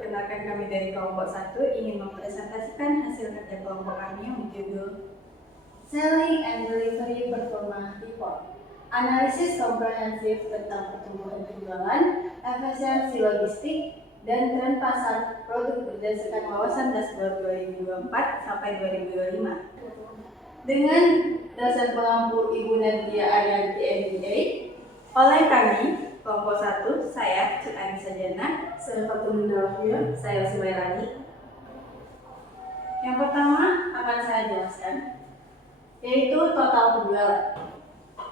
perkenalkan kami dari kelompok 1 ingin mempresentasikan hasil kerja kelompok kami yang berjudul Selling and Delivery Performance Report. Analisis komprehensif tentang pertumbuhan penjualan, efisiensi logistik, dan tren pasar produk berdasarkan wawasan dashboard 2024 sampai 2025. Dengan dosen pengampu Ibu Nadia Arianti MBA, oleh kami, kelompok 1, saya Cut Anissa Jana, saya Fatul Dalvia, saya Sumairani. Yang pertama akan saya jelaskan, yaitu total penjualan.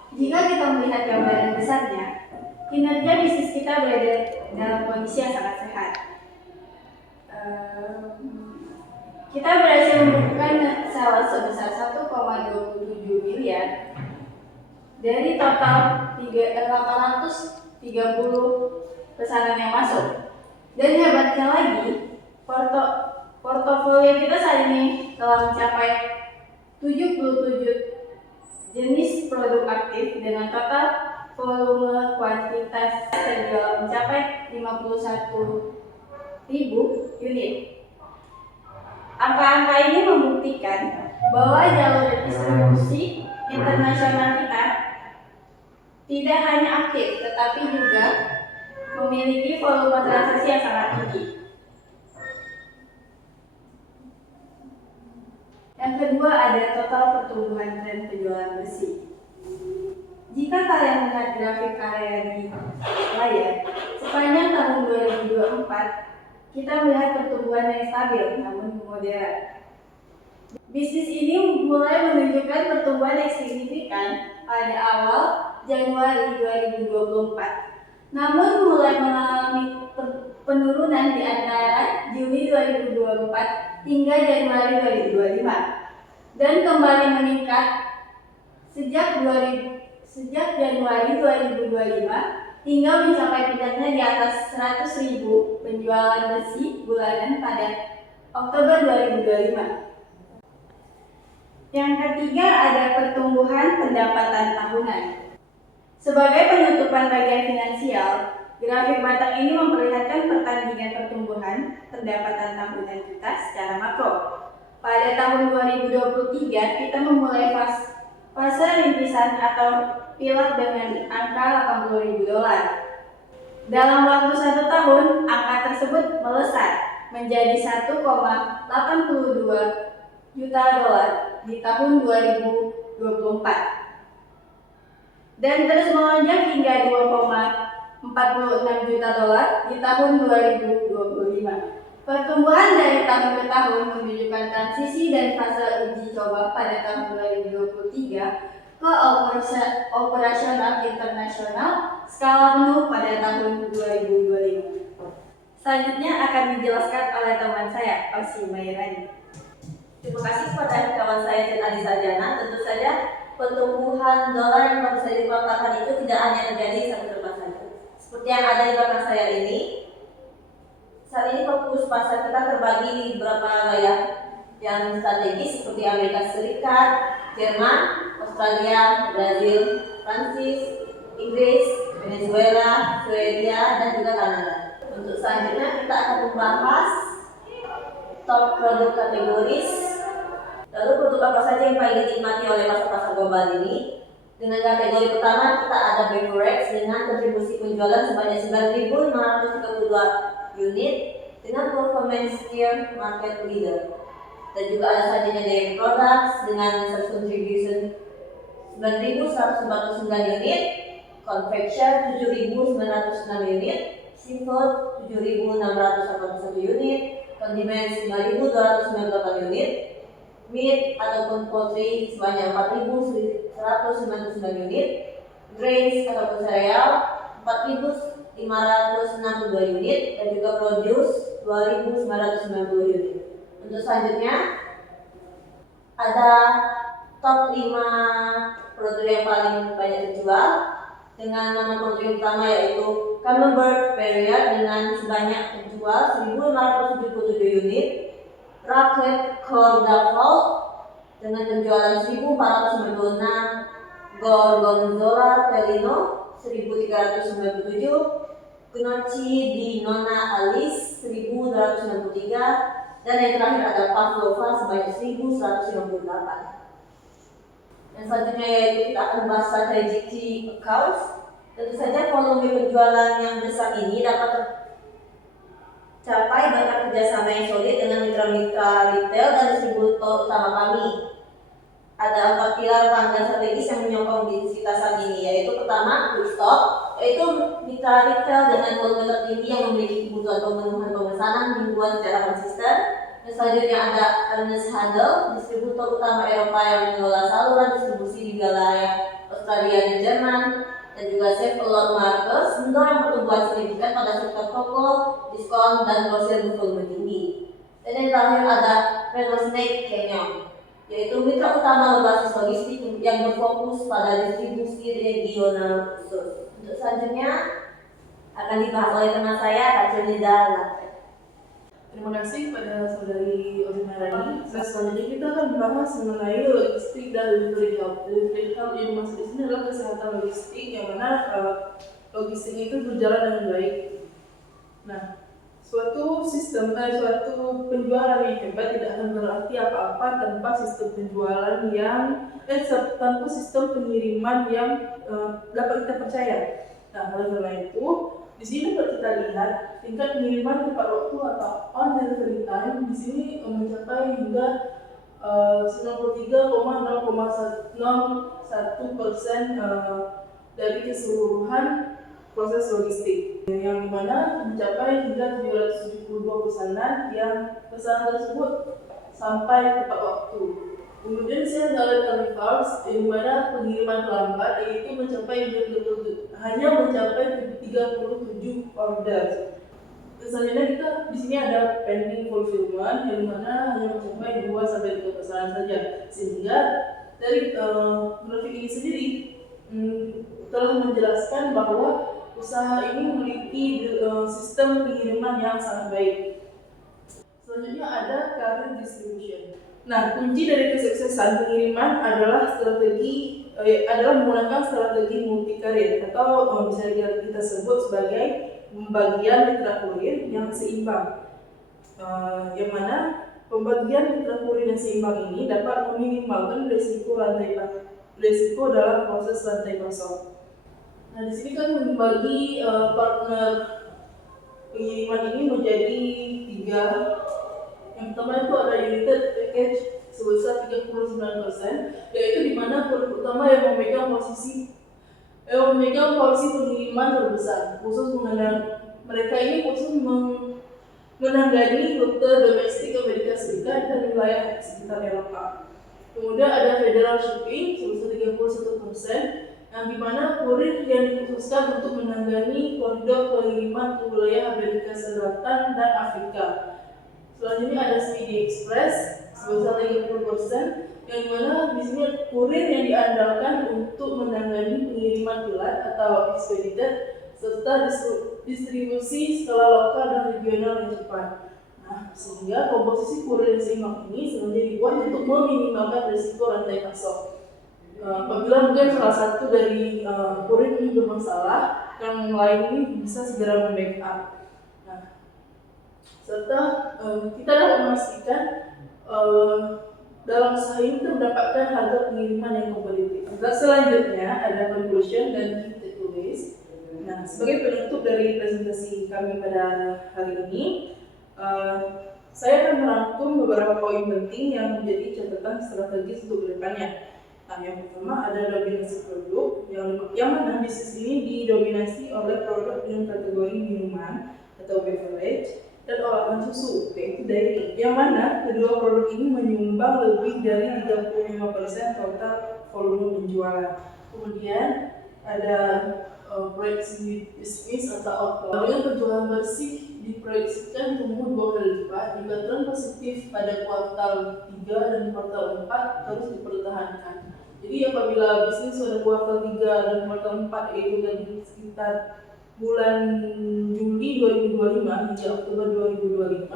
Jika kita melihat gambaran besarnya, kinerja bisnis kita berada dalam kondisi yang sangat sehat. Kita berhasil membukukan sales sebesar 1,27 miliar dari total 830 pesanan yang masuk. Dan hebatnya lagi, portofolio kita saat ini telah mencapai 77 jenis produk aktif dengan total volume kuantitas terjual mencapai 51.000 unit. Angka-angka ini membuktikan bahwa jalur distribusi internasional kita tidak hanya aktif, tetapi juga memiliki volume transaksi yang sangat tinggi. Yang kedua ada total pertumbuhan tren penjualan bersih. Jika kalian melihat grafik karya di layar, sepanjang tahun 2024 kita melihat pertumbuhan yang stabil namun moderat. Bisnis ini mulai menunjukkan pertumbuhan yang signifikan pada awal Januari 2024, namun mulai mengalami penurunan di antara Juli 2024 hingga Januari 2025 dan kembali meningkat sejak Januari 2025 hingga mencapai puncaknya di atas 100.000 penjualan bersih bulanan pada Oktober 2025. Yang ketiga ada pertumbuhan pendapatan tahunan. Sebagai penutupan bagian finansial, grafik batang ini memperlihatkan pertandingan pertumbuhan pendapatan tahunan kita secara makro. Pada tahun 2023 kita memulai fase rintisan atau pilot dengan angka $80.000. Dalam waktu 1 tahun, angka tersebut melesat menjadi $1,82 juta di tahun 2024 dan terus melonjak hingga $2,46 juta di tahun 2025. Pertumbuhan dari tahun ke tahun menunjukkan transisi dan fase uji coba pada tahun 2023 ke operasional internasional skala penuh pada tahun 2025. Selanjutnya akan dijelaskan oleh teman saya, Osi Mairani. Terima kasih kepada kawan saya Cut Anissa Jana. Tentu saja pertumbuhan dolar yang baru saja dipaparkan itu tidak hanya terjadi di satu tempat saja. Seperti yang ada di belakang saya ini, saat ini fokus pasar kita terbagi di beberapa wilayah yang strategis seperti Amerika Serikat, Jerman, Australia, Brazil, Prancis, Inggris, Venezuela, Swedia, dan juga Kanada. Untuk selanjutnya kita akan membahas top produk kategoris. Lalu produk apa saja yang paling dinikmati oleh pasar global ini? Dengan kategori pertama kita ada beverage dengan kontribusi penjualan sebanyak 9.532 unit dengan performance tier market leader. Dan juga ada sajian dairy products dengan sales contribution 9.149 unit, confection 7.906 unit, seafood 7.681 unit, condiments 5.298 unit, meat ataupun poultry sebanyak 4.199 unit, grains ataupun sereal 4.562 unit, dan juga produce 2.990 unit. Untuk selanjutnya ada top 5 produk yang paling banyak terjual dengan nama produk yang pertama yaitu Camembert Period dengan sebanyak terjual 1.577 unit, Raclette Coeur d'Alpha dengan penjualan 1.496, Gorgonzola Pelino 1.397, Kunochi di Nona Alice 1263, dan yang terakhir ada Pavlova sebanyak 1158. Yang selanjutnya yaitu kita akan bahas strategi key accounts. Tentu saja volume penjualan yang besar ini dapat tercapai berkat kerjasama yang solid dengan mitra-mitra retail dan distributor utama kami. Ada 4 pilar pelanggan strategis yang menyokong bisnis kita saat ini, yaitu pertama, quick stock, yaitu mitra retail dengan volume tertinggi yang memiliki kebutuhan pemenuhan pemesanan mingguan secara konsisten. Dan selanjutnya ada Ernest Handel, distributor utama Eropa yang mengelola saluran distribusi di wilayah Australia dan Jerman. Dan juga Save a Lot Markers mendorong pertumbuhan signifikan pada sektor toko, diskon, dan grosir bervolume tinggi. Dan yang terakhir ada Rattlesnake Canyon, yaitu mitra utama berbasis logistik yang berfokus pada distribusi regional khusus. Untuk selanjutnya akan dibahas oleh teman saya, Kak Celinda Latte. Terima kasih pada saudari Ozimarani. Selanjutnya kita akan membahas mengenai logistik dan delivery health. Delivery health yang dimaksud di sini adalah kesehatan logistik, yang mana logistik itu berjalan dengan baik. Nah, suatu penjualan yang hebat tidak akan berarti apa-apa tanpa sistem penjualan tanpa sistem pengiriman yang dapat kita percaya. Nah, oleh karena itu, di sini dapat kita lihat tingkat pengiriman tepat waktu atau on delivery time di sini mencapai hingga 93,001% dari keseluruhan proses logistik, yang dimana mencapai hingga 772 pesanan yang pesanan tersebut sampai tepat waktu. Kemudian saya dalam reverse, di mana pengiriman terlambat yaitu hanya mencapai 37 order. Selanjutnya kita di sini ada pending fulfillment, yang mana hanya mencapai 2 sampai 3 pesanan saja. Sehingga dari grafik ini sendiri telah menjelaskan bahwa usaha ini memiliki sistem pengiriman yang sangat baik. Selanjutnya ada carrier distribution. Nah, kunci dari kesuksesan pengiriman adalah menggunakan strategi multi carrier, atau bisa kita sebut sebagai pembagian mitra kurir yang seimbang. Yang mana pembagian mitra kurir yang seimbang ini dapat meminimalkan risiko dalam proses rantai pasok. Nah, di sini kan membagi partner pengiriman ini menjadi 3. Yang pertama itu ada United Package sebesar 39%, yaitu di mana produk utama yang memegang porsi pengiriman terbesar. Mereka ini khusus menangani rute domestik Amerika Serikat dan wilayah sekitar Eropa. Kemudian ada Federal Shipping sebesar 31%, yang dimana kurir yang dikhususkan untuk menangani koridor pengiriman ke wilayah Amerika Selatan dan Afrika. Selanjutnya ada Speedy Express sebesar 30%, yang mana di sini kurir yang diandalkan untuk menangani pengiriman telat atau expedited serta distribusi skala lokal dan regional yang cepat. Nah, sehingga komposisi kurir yang seimbang ini sengaja dibuat untuk meminimalkan risiko rantai pasok. Apabila mungkin salah satu dari kurir ini bermasalah, yang lain ini bisa segera membackup. Serta kita dapat memastikan dalam usaha ini mendapatkan harga pengiriman yang kompetitif. Selanjutnya ada conclusion dan key takeaways. Nah, sebagai penutup dari presentasi kami pada hari ini, saya akan merangkum beberapa poin penting yang menjadi catatan strategis untuk kedepannya. Nah, yang pertama ada dominasi produk, yang mana bisnis ini didominasi oleh produk dengan kategori minuman atau beverage dan olahan susu, yaitu dairy, yang mana kedua produk ini menyumbang lebih dari 35% total volume penjualan. Kemudian ada proyeksi bisnis atau outlook, dengan penjualan bersih diproyeksikan tumbuh 2 kali lipat jika tren positif pada kuartal 3 dan kuartal 4 terus dipertahankan. Jadi apabila bisnis pada kuartal 3 dan kuartal 4 yaitu dari sekitar bulan Juli 2025 hingga Oktober 2025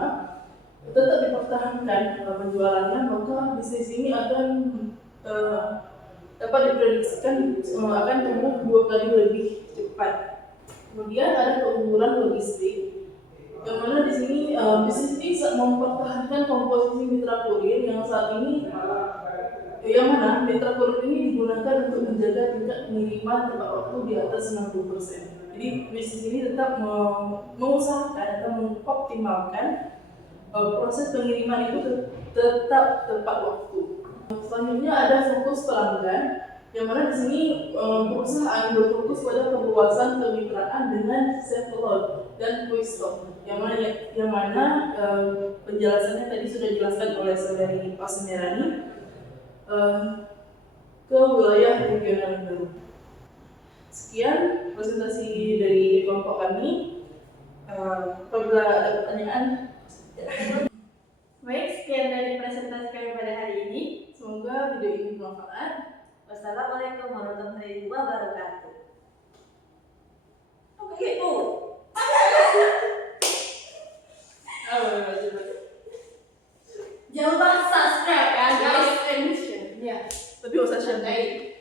tetap dipertahankan penjualannya, maka bisnis ini akan dapat diprediksikan akan tumbuh 2 kali lebih cepat. Kemudian ada keunggulan logistik, yang mana di sini bisnis ini mempertahankan komposisi mitra kurir yang saat ini, yang mana mitra kurir ini digunakan untuk menjaga tingkat pengiriman tepat waktu di atas 60%. Jadi bisnis ini tetap mengusahakan atau mengoptimalkan proses pengiriman itu tetap tepat waktu. Selanjutnya ada fokus pelanggan, yang mana di sini perusahaan berfokus pada perluasan kemitraan dengan self-load dan quick stop, yang mana penjelasannya tadi sudah dijelaskan oleh saudari Pak Semerani ke wilayah regional baru. Sekian presentasi dari kelompok kami. Apabila ada pertanyaan, Baik, sekian dari presentasi kami pada hari ini. semoga video ini bermanfaat. Wassalamualaikum warahmatullahi wabarakatuh. Oke, Jangan lupa subscribe ya guys. Tapi usah share.